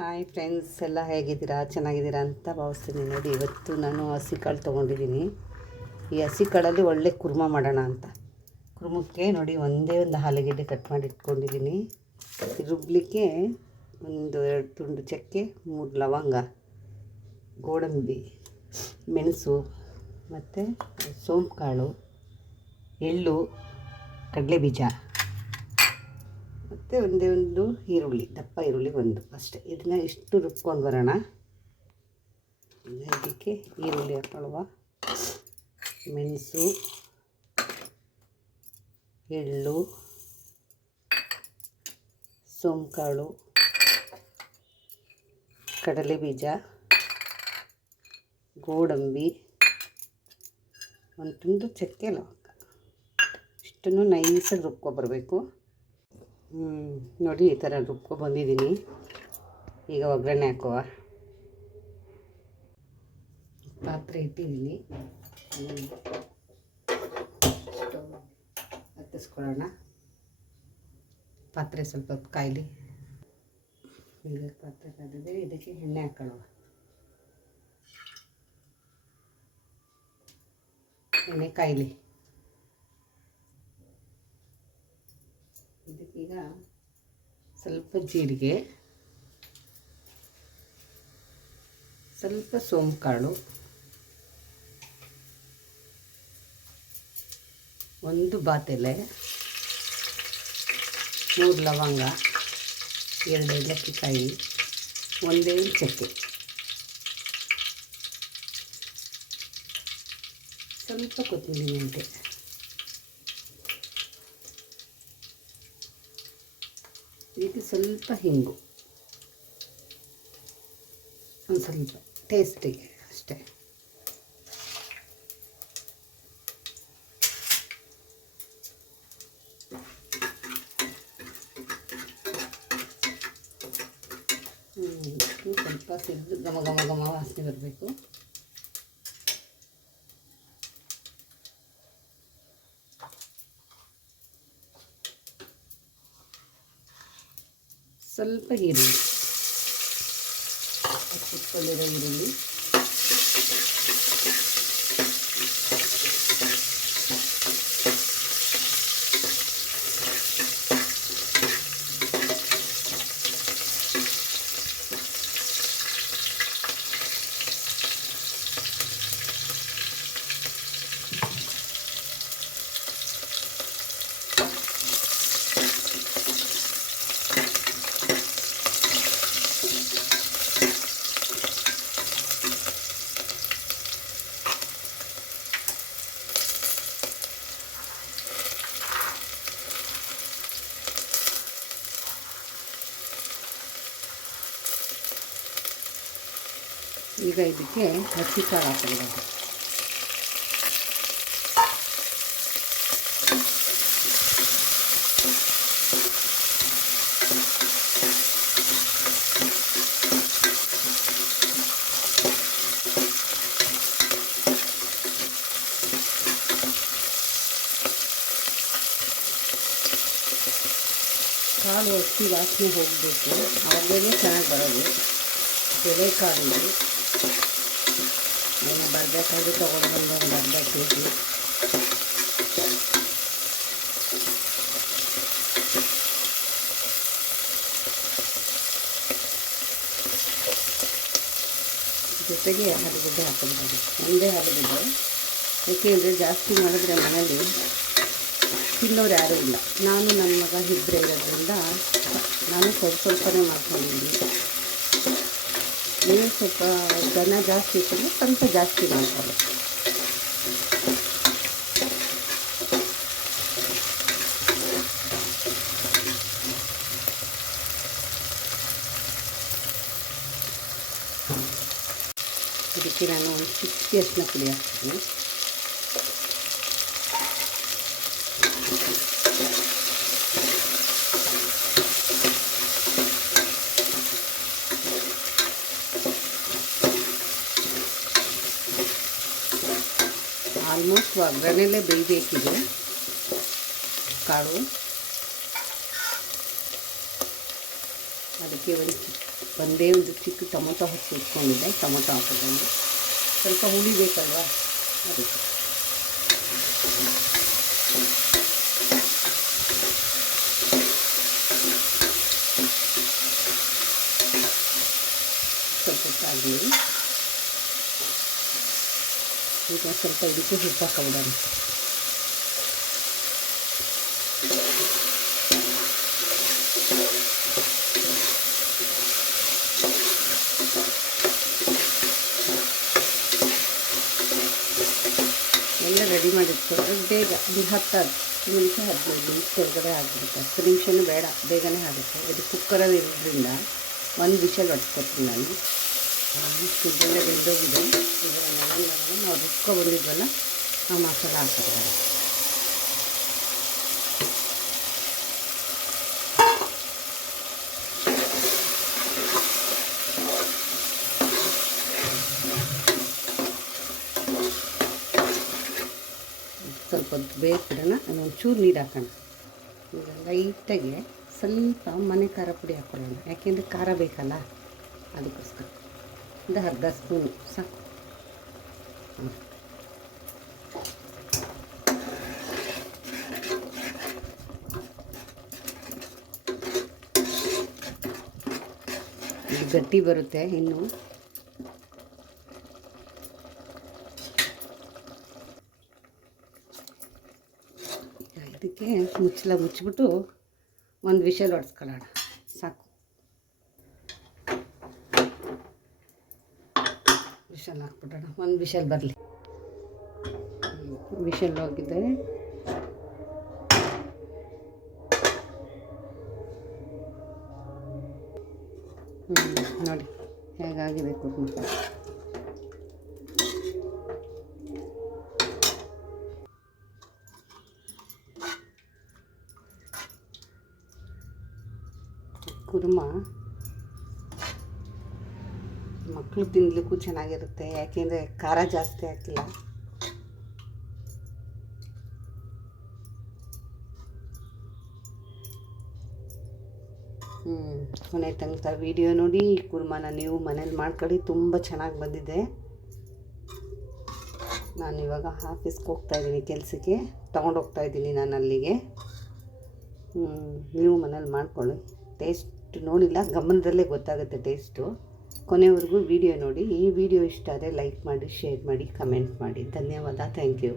Hi friends, ಎಲ್ಲ ಹೇಗಿದ್ದೀರಾ? ಚೆನ್ನಾಗಿದ್ದೀರಾ ಅಂತ ಭಾವಿಸ್ತೀನಿ. ನೋಡಿ, ಇವತ್ತು ನಾನು ಹಸಿ ಕಾಳು ತೊಗೊಂಡಿದ್ದೀನಿ. ಈ ಹಸಿ ಕಾಳಲ್ಲಿ ಒಳ್ಳೆ ಕುರ್ಮ ಮಾಡೋಣ ಅಂತ. ಕುರ್ಮಕ್ಕೆ ನೋಡಿ, ಒಂದೇ ಒಂದು ಆಲೂಗೆಡ್ಡೆ ಕಟ್ ಮಾಡಿ ಇಟ್ಕೊಂಡಿದ್ದೀನಿ. ರುಬ್ಲಿಕ್ಕೆ ಒಂದು 2 ತುಂಡು ಚಕ್ಕೆ, 3 ಲವಂಗ, ಗೋಡಂಬಿ, ಮೆಣಸು ಮತ್ತು ಸೋಂಪು ಕಾಳು, ಎಳ್ಳು, ಕಡಲೆಬೀಜ ಮತ್ತು ಒಂದೇ ಒಂದು ಈರುಳ್ಳಿ, ದಪ್ಪ ಈರುಳ್ಳಿ ಒಂದು ಅಷ್ಟೇ. ಇದನ್ನ ಇಷ್ಟು ರುಬ್ಕೊಂಡು ಬರೋಣ. ಇದಕ್ಕೆ ಈರುಳ್ಳಿ ಹಾಕೊಳ್ಳುವ, ಮೆಣಸು, ಎಳ್ಳು, ಸೋಂಪು ಕಾಳು, ಕಡಲೆಬೀಜ, ಗೋಡಂಬಿ, ಒಂದು ತುಂಡು ಚಕ್ಕೆ, ಲವಂಗ ಇಷ್ಟನ್ನು ನೈಸಾಗಿ ರುಬ್ಕೊಬರ್ಬೇಕು. ನೋಡಿ, ಈ ಥರ ರುಬ್ಕೊಬಂದಿದ್ದೀನಿ. ಈಗ ಒಗ್ಗರಣೆ ಹಾಕುವ. ಪಾತ್ರೆ ಇಟ್ಟಿದ್ದೀನಿ, ಹತ್ತಿಸ್ಕೊಳ್ಳೋಣ. ಪಾತ್ರೆ ಸ್ವಲ್ಪ ಹೊತ್ತು ಕಾಯಲಿ. ಈಗ ಪಾತ್ರೆ ಕಾದಿದೆ, ಇದಕ್ಕೆ ಎಣ್ಣೆ ಹಾಕೊಳ್ಳುವ. ಎಣ್ಣೆ ಕಾಯಲಿ. ಇದಕ್ಕೀಗ ಸ್ವಲ್ಪ ಜೀರಿಗೆ, ಸ್ವಲ್ಪ ಸೋಂಪು ಕಾಳು, ಒಂದು ಬಾತೆಲೆ, 3 ಲವಂಗ, 2 ಏಲಕ್ಕಿಕಾಯಿ, ಒಂದೇ ಚಕ್ಕೆ, ಸ್ವಲ್ಪ ಕೊತ್ತಂಬರಿ ಮೆಂತೆ, ಇದಕ್ಕೆ ಸ್ವಲ್ಪ ಹಿಂಗು, ಒಂದು ಸ್ವಲ್ಪ ಟೇಸ್ಟಿಗೆ ಅಷ್ಟೇ. ಸ್ವಲ್ಪ ಸಿದ್ದು ಘಮ ಘಮ ಘಮ ವಾಸನೆ ಬರಬೇಕು. ಸ್ವಲ್ಪ ಈರುಳ್ಳಿ, ಕುತ್ಕೊಂಡಿರೋ ಈರುಳ್ಳಿ, ಈಗ ಇದಕ್ಕೆ ಹಸಿ ಕಾಳು ಹಾಕಿಬಿಡೋದು. ಕಾಳು ಹಸಿ ವಾಸನೆ ಹೋಗಬೇಕು, ಆವಾಗಲೇ ಚೆನ್ನಾಗಿ ಬರೋದು. ಎಳೆಕಾಳು ಇದು. ನಾನು ಬರಬೇಕಾದ್ರೆ ತೊಗೊಂಡು ಬಂದು ಒಂದು ಅರ್ಧ kg. ಜೊತೆಗೆ ಆಲೂಗಡ್ಡೆ ಹಾಕ್ಕೊಳ್ಬೋದು, ಒಂದೇ ಆಲೂಗಡ್ಡೆ. ಏಕೆಂದರೆ ಜಾಸ್ತಿ ಮಾಡಿದ್ರೆ ಮನೇಲಿ ತಿನ್ನೋರು ಯಾರೂ ಇಲ್ಲ. ನಾನು ನನ್ನ ಮಗ ಇಬ್ಬರೇ ಇರೋದ್ರಿಂದ ನಾನು ಸ್ವಲ್ಪನೇ ಮಾಡ್ಕೊಂಡಿದ್ದೀನಿ. ನೀವು ಸ್ವಲ್ಪ ಜನ ಜಾಸ್ತಿ ಇಟ್ಟರೆ ಸ್ವಲ್ಪ ಜಾಸ್ತಿ ಮಾಡ್ಕೊಳ್ಳಿ. ಇದಕ್ಕೆ ನಾನು ಒಂದು ಚಿಕ್ಕ ಅರಿಶಿನ ಪುಡಿ ಹಾಕ್ತೀನಿ. ಆಲ್ಮೋಸ್ಟ್ ಒಗ್ಗರಣೆಲೇ ಬೇಯಬೇಕಿದೆ ಕಾಳು. ಅದಕ್ಕೆ ಒಂದು ಒಂದೇ ಒಂದು ಚಿಕ್ಕ ಟೊಮೊಟೊ ಹಚ್ಚಿ ಇಟ್ಕೊಂಡಿದ್ದೆ, ಟೊಮೊಟೊ ಹಾಕೋದು ಸ್ವಲ್ಪ ಹುಳಿ ಬೇಕಲ್ವ ಅದಕ್ಕೆ. ಸ್ವಲ್ಪ ಹೊತ್ತಾಗಲಿ. ಈಗ ಸ್ವಲ್ಪ ಇದಕ್ಕೆ ಉಪ್ಪು ಹಾಕೋಬಿಡೋಣ. ಎಲ್ಲ ರೆಡಿ ಮಾಡಿಟ್ಕೊಂಡ್ರೆ ಬೇಗ ಒಂದು 10 ನಿಮಿಷ 15 ನಿಮಿಷ ಒಳಗಡೆ ಆಗಿಬಿಡುತ್ತೆ. 10 ನಿಮಿಷನೂ ಬೇಡ, ಬೇಗನೆ ಆಗುತ್ತೆ. ಇದು ಕುಕ್ಕರಲ್ಲಿ ಇರೋದ್ರಿಂದ ಒಂದು ವಿಷಲ್ ಹೊಡ್ಸ್ಕೊತೀನಿ ನಾನು. ಇದೆಲ್ಲ ಬೆಂದೋಗಿದೆ. ಇದರನ್ನೆಲ್ಲ ನಾವು ರುಬ್ಕೊಂಡ್ಬಂದಿದ್ವಲ್ಲ ಆ ಮಸಾಲ ಹಾಕಿದ್ರೆ ಸ್ವಲ್ಪ ಹೊತ್ತು ಬೇಯಿಸಿಡೋಣ. ಒಂಚೂರು ನೀರು ಹಾಕೋಣ. ಈಗ ಲೈಟಾಗಿ ಸ್ವಲ್ಪ ಮನೆ ಖಾರ ಪುಡಿ ಹಾಕ್ಕೊಳ್ಳೋಣ, ಯಾಕೆಂದರೆ ಖಾರ ಬೇಕಲ್ಲ, ಅದಕ್ಕೋಸ್ಕರ ಒಂದು ಅರ್ಧ ಸ್ಪೂನು ಸಾಕು. ಇದು ಗಟ್ಟಿ ಬರುತ್ತೆ ಇನ್ನು. ಇದಕ್ಕೆ ಮುಚ್ಚಿಬಿಟ್ಟು ಒಂದು ವಿಷಲ್ ಹೊಡ್ಸ್ಕೊಳ್ಳೋಣ ಸಾಕು. ವಿಷಲ್ ಹಾಕ್ಬಿಡೋಣ, ಒಂದು ವಿಷಲ್ ಬರಲಿ. ವಿಷಲ್ ಹೋಗಿದೆ. ನೋಡಿ ಹೇಗಾಗಿದೆ ಕುರ್ಮ. ಕುರ್ಮ ಮಕ್ಕಳು ತಿನ್ನಲಿಕ್ಕೂ ಚೆನ್ನಾಗಿರುತ್ತೆ, ಯಾಕೆಂದರೆ ಖಾರ ಜಾಸ್ತಿ ಹಾಕಿಲ್ಲ. ಕೊನೆ ತನಕ ವಿಡಿಯೋ ನೋಡಿ ಈ ಕುರ್ಮನ ನೀವು ಮನೇಲಿ ಮಾಡ್ಕೊಳ್ಳಿ, ತುಂಬ ಚೆನ್ನಾಗಿ ಬಂದಿದೆ. ನಾನು ಇವಾಗ ಆಫೀಸ್ಗೆ ಹೋಗ್ತಾಯಿದ್ದೀನಿ, ಕೆಲಸಕ್ಕೆ ತೊಗೊಂಡೋಗ್ತಾಯಿದ್ದೀನಿ ನಾನು ಅಲ್ಲಿಗೆ. ನೀವು ಮನೇಲಿ ಮಾಡ್ಕೊಳ್ಳಿ. ಟೇಸ್ಟ್ ನೋಡಿಲ್ಲ, ಗಮನದಲ್ಲೇ ಗೊತ್ತಾಗುತ್ತೆ ಟೇಸ್ಟು. ಕೊನೆವರೆಗೂ ವಿಡಿಯೋ ನೋಡಿ. ಈ ವಿಡಿಯೋ ಇಷ್ಟ ಆದರೆ ಲೈಕ್ ಮಾಡಿ, ಶೇರ್ ಮಾಡಿ, ಕಮೆಂಟ್ ಮಾಡಿ. ಧನ್ಯವಾದ. Thank you.